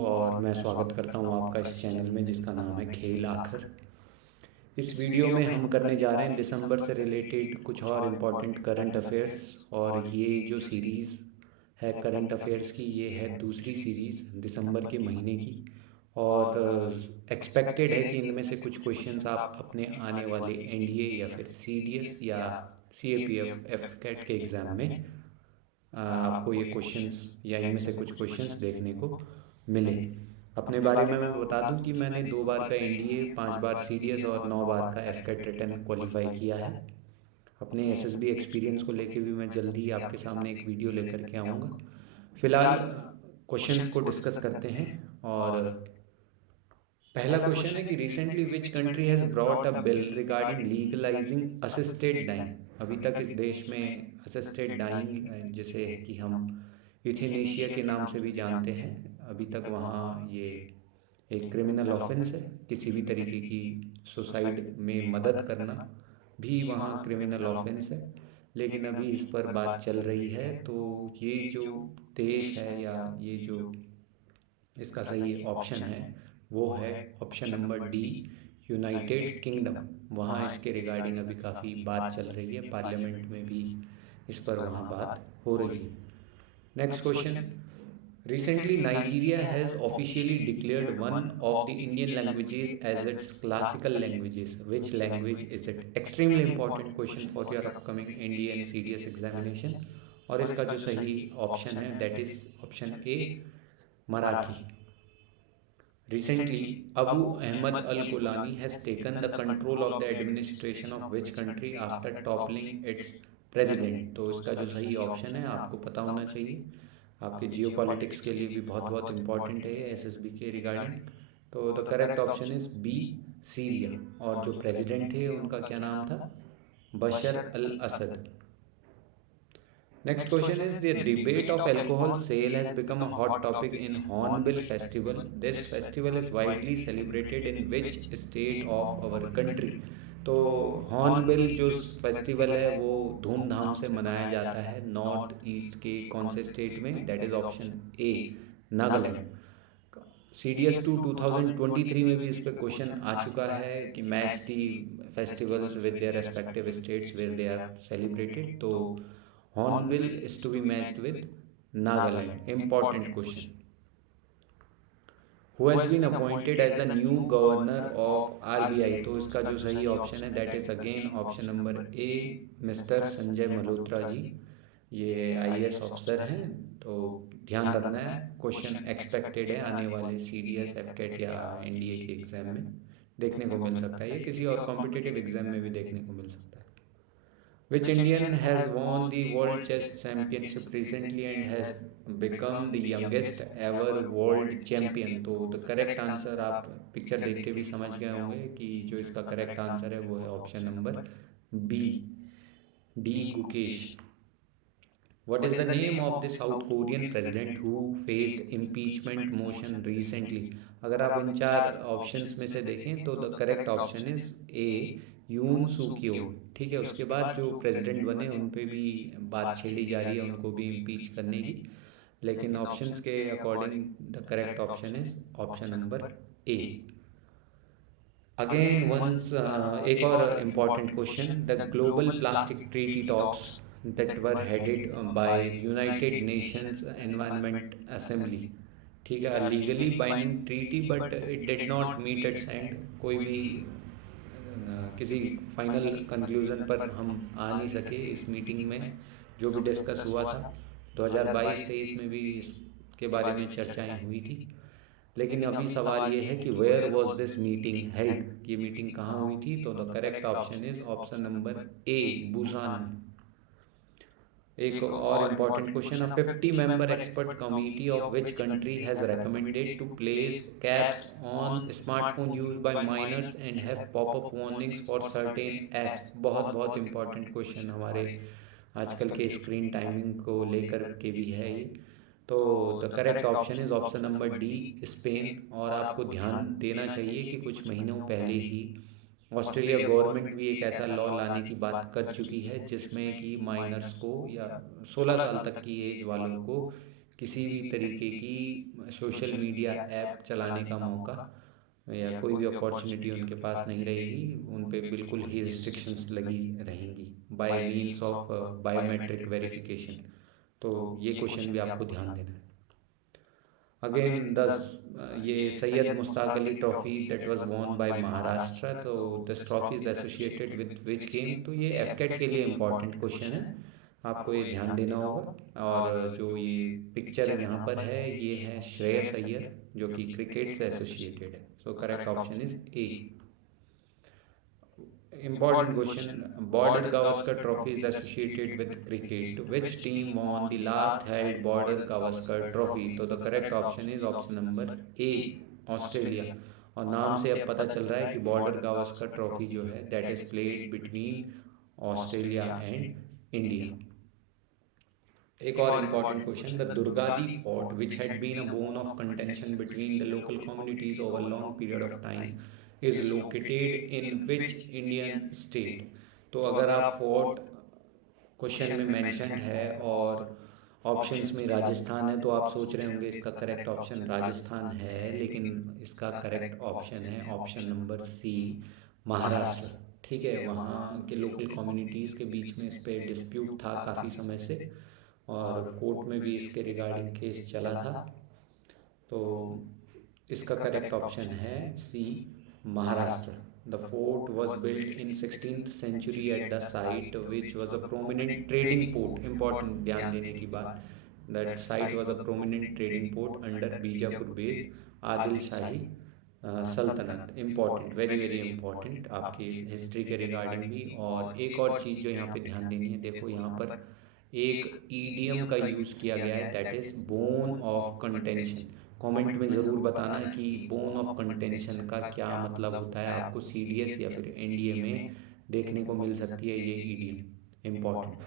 और मैं स्वागत करता हूं आपका इस चैनल में जिसका नाम है खेल आखिर। इस वीडियो में हम करने जा रहे हैं दिसंबर से रिलेटेड कुछ और इम्पॉर्टेंट करंट अफेयर्स। और ये जो सीरीज़ है करंट अफेयर्स की, ये है दूसरी सीरीज़ दिसंबर के महीने की। और एक्सपेक्टेड है कि इनमें से कुछ क्वेश्चंस आप अपने आने वाले एनडीए या फिर सीडीएस या सीएपीएफ एफकेट के एग्ज़ाम में आपको ये क्वेश्चंस या इनमें से कुछ क्वेश्चंस देखने को मिले। अपने बारे में मैं बता दूं कि मैंने 2 बार का एनडीए, 5 बार सीडीएस और 9 बार का एफकेट रिटन क्वालिफाई किया है। अपने एसएसबी एक्सपीरियंस को लेके भी मैं जल्दी आपके सामने एक वीडियो लेकर के आऊँगा। फ़िलहाल क्वेश्चंस को डिस्कस करते हैं। और पहला क्वेश्चन है कि recently which country has brought a bill regarding legalising assisted dying. अभी तक इस देश में असिस्टेड डाइंग, जिसे कि हम यूथेनेशिया के नाम से भी जानते हैं, अभी तक वहाँ ये एक क्रिमिनल ऑफेंस है। किसी भी तरीके की सुसाइड में मदद करना भी वहाँ क्रिमिनल ऑफेंस है। लेकिन अभी इस पर बात चल रही है। तो ये जो देश है या ये जो इसका सही ऑप्शन है वो है option number D, United kingdom. वहाँ इसके रिगार्डिंग अभी काफ़ी बात चल रही है, पार्लियामेंट में भी इस पर वहाँ बात हो रही है। Next question, recently Nigeria has officially declared one of the Indian languages as its classical languages. Which language is it? Extremely important question for your upcoming NDA and CDS examination. और इसका जो सही ऑप्शन है that is option A, Marathi. Recently, Abu Ahmad al-Gulani has taken the control of the administration of which country after toppling its president? तो इसका जो सही option है आपको पता होना चाहिए, आपके जियोपॉलिटिक्स के लिए भी बहुत बहुत इंपॉर्टेंट है एसएसबी के रिगार्डिंग। तो the correct option is B, Syria. और जो प्रेसिडेंट थे उनका क्या नाम था? Bashar al Assad. Next question is, the debate of alcohol sale has become a hot topic in Hornbill Festival. This festival is widely celebrated in which state of our country? तो hornbill जो festival है वो धूमधाम से मनाया जाता है north east के कौन से स्टेट में? That is option A, Nagaland. CDS 2023 में भी इस पे क्वेश्चन आ चुका है कि match the festivals with their respective states where they are celebrated. तो Hornbill is to be matched with Nagaland. Important question. Who has been appointed as the new governor of RBI? तो इसका जो सही option है that is again option number A, mister Sanjay Malhotra ji. ये IAS officer हैं। तो ध्यान रखना है, क्वेश्चन एक्सपेक्टेड है आने वाले सीडीएस एफकेट या एनडीए के एग्जाम में देखने को मिल सकता है, या किसी और कॉम्पिटिटिव एग्जाम में भी देखने को मिल सकता है। Which Indian has won the World Chess Championship recently and has become the youngest ever world champion? तो द करेक्ट आंसर आप पिक्चर देख के भी समझ गए होंगे कि जो इसका करेक्ट आंसर है वो है option number B, D Gukesh. What is the name of the South Korean president who faced impeachment motion recently? अगर आप इन चार ऑप्शंस में से देखें तो the correct option is A, Yoon Suk Yeol. ठीक है, उसके बाद जो प्रेसिडेंट बने उन पे भी बात छेड़ी जा रही है उनको भी इम्पीच करने की। लेकिन ऑप्शंस के according the correct option is option number A. Again once एक और important question, the global plastic treaty talks that were headed by United Nations Environment Assembly। ठीक है, legally binding treaty but it did not meet its end. कोई भी किसी final conclusion पर हम आ नहीं सके इस मीटिंग में। जो भी डिस्कस हुआ था 2022-23 में भी इसके बारे में चर्चाएं हुई थी। लेकिन अभी सवाल ये है कि where was this meeting held? ये मीटिंग कहाँ हुई थी? तो the correct option is option number A, Busan में। एक और important question, 50 member expert committee of which country has recommended to place caps on smartphone use by minors and have popup warnings for certain apps? बहुत बहुत important question हमारे आजकल के screen timing को लेकर के भी है ये। तो the correct option is option number D, Spain. और आपको ध्यान देना चाहिए कि कुछ महीनों पहले ही ऑस्ट्रेलिया गवर्नमेंट भी एक ऐसा लॉ लाने की बात कर चुकी है जिसमें कि माइनर्स को या 16 साल तक की एज वालों को किसी भी तरीके की सोशल मीडिया ऐप चलाने का मौका या कोई भी अपॉर्चुनिटी उनके पास नहीं रहेगी, उन पे बिल्कुल ही रिस्ट्रिक्शंस लगी रहेंगी bye means of biometric verification. तो ये क्वेश्चन भी आपको ध्यान देना है। अगेन ये Syed Mushtaq Ali trophy that was won by Maharashtra, तो this trophy is associated with which game. तो ये एफकेट के लिए इम्पॉर्टेंट क्वेश्चन है, आपको ये ध्यान देना होगा। और जो ये पिक्चर यहाँ पर है ये है श्रेयस अय्यर जो कि क्रिकेट से एसोसिएटेड है। So correct option is A. Important question. Border Gavaskar Trophy is associated with cricket. Which team won the last held Border Gavaskar Trophy? तो the correct option is option number A, Australia. और नाम से अब पता चल रहा है कि बॉर्डर गावस्कर ट्रॉफी जो है that is played between Australia and India. एक और important question, the Durgadi fort which had been a bone of contention between the local communities over long period of time is located in which Indian state. तो अगर आप fort question में mentioned है और options में राजस्थान है तो आप सोच रहे होंगे इसका करेक्ट ऑप्शन राजस्थान है, लेकिन इसका करेक्ट ऑप्शन है ऑप्शन नंबर सी, महाराष्ट्र। ठीक है, वहाँ के लोकल कम्युनिटीज़ के बीच में इस पर डिस्प्यूट था काफ़ी समय से और कोर्ट में भी इसके रिगार्डिंग केस चला था। तो इसका करेक्ट ऑप्शन है C, Maharashtra. The fort was built in 16th century at the site which was a prominent trading port. Important ध्यान देने की बात, that site was a prominent trading port under Bijapur based Adil Shahi सल्तनत। इम्पॉर्टेंट, वेरी वेरी इंपॉर्टेंट आपकी history के regarding भी। और एक और चीज़ जो यहाँ पे ध्यान देनी है, देखो यहाँ पर एक ईडियम का यूज़ किया गया है that is bone of contention. Comment में ज़रूर बताना कि बोन ऑफ कंटेंशन का क्या मतलब होता है, आपको सीडीएस या फिर एनडीए में देखने को मिल सकती है ये idiom. Important.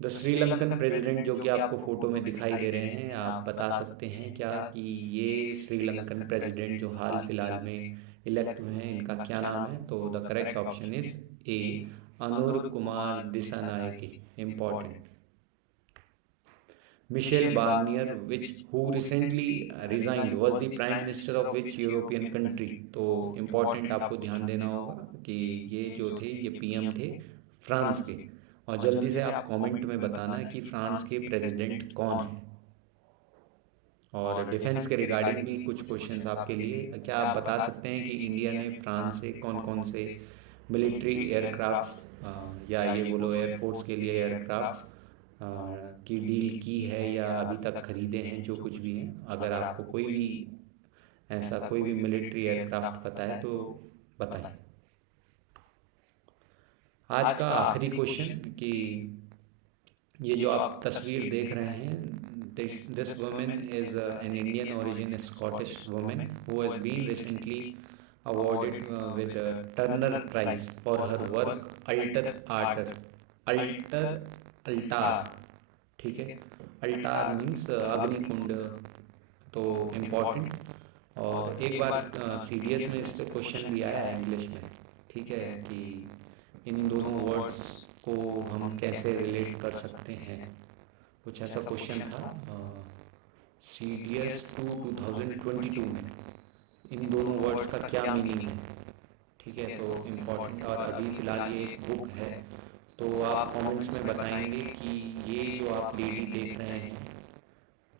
The Sri Lankan president जो कि आपको फोटो में दिखाई दे रहे हैं, आप बता सकते हैं क्या कि ये श्रीलंकन प्रेसिडेंट जो हाल फिलहाल में इलेक्ट हुए हैं इनका क्या नाम है? तो the correct option is A, Anura Kumara Dissanayake. Important. Michel Barnier which who recently resigned was the prime minister of which European country. तो इम्पॉर्टेंट आपको ध्यान देना होगा कि ये जो थे ये पीएम थे फ्रांस के। और जल्दी से आप कमेंट में बताना कि फ्रांस के प्रेसिडेंट कौन है। और डिफेंस के रिगार्डिंग भी कुछ क्वेश्चंस आपके लिए, क्या आप बता सकते हैं कि इंडिया ने फ्रांस से कौन कौन से मिलिट्री एयरक्राफ्ट्स या ये बोलो एयरफोर्स के लिए एयरक्राफ्ट्स की डील की है या अभी तक खरीदे हैं, जो कुछ भी हैं। अगर आपको कोई भी ऐसा कोई भी मिलिट्री एयरक्राफ्ट पता है तो बताएं। आज का आखिरी क्वेश्चन कि ये जो आप तस्वीर देख रहे हैं, this women is an Indian origin Scottish women who has been recently awarded with Turner Prize for her work Altar. ठीक है, अल्टार मीन्स अग्निकुंड। तो इम्पॉर्टेंट। और एक बार सीडीएस में इस पे क्वेश्चन भी आया है इंग्लिश में, ठीक है, कि इन दोनों वर्ड्स को हम कैसे रिलेट कर सकते हैं, कुछ ऐसा क्वेश्चन था CDS 2022 में। इन दोनों वर्ड्स का क्या मीनिंग है? ठीक है, तो इम्पॉर्टेंट। और अभी फ़िलहाल ये एक बुक है, तो आप कमेंट्स में बताएंगे कि ये जो आप लेडी देख रहे हैं,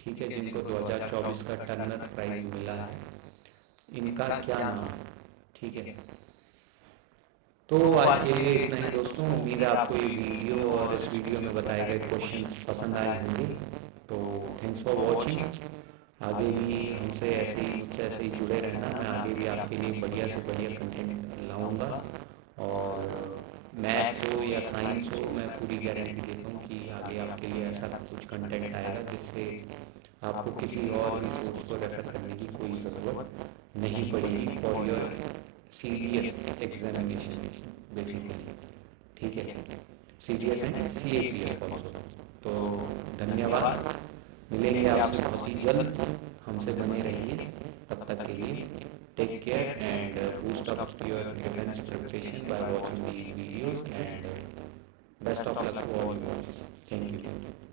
ठीक है, जिनको 2024 का टर्नर प्राइज़ मिला है, इनका क्या नाम है? ठीक है, तो आज के लिए इतना ही दोस्तों। उम्मीद है आपको ये वीडियो और इस वीडियो में बताए गए क्वेश्चंस पसंद आए होंगे। तो थैंक्स फॉर वॉचिंग। आगे भी हमसे ऐसे ही मुझसे ऐसे ही जुड़े रहना, मैं आगे भी आपके लिए बढ़िया से बढ़िया कंटेंट लाऊंगा। और मैथ्स हो या साइंस हो, मैं पूरी गारंटी देता हूँ कि आगे आपके लिए ऐसा कुछ कंटेंट आएगा जिससे आपको किसी और भी सोर्स को रेफर करने की कोई ज़रूरत नहीं पड़ेगी for your CDS examination basically. ठीक है, CDS एंड CACF ऑल्सो। तो धन्यवाद, मिलेंगे आपसे बहुत ही जल्द, हमसे बने रहिए। तब तक के लिए take care and boost up your defence preparation by watching these videos and best of luck to all you. Thank you.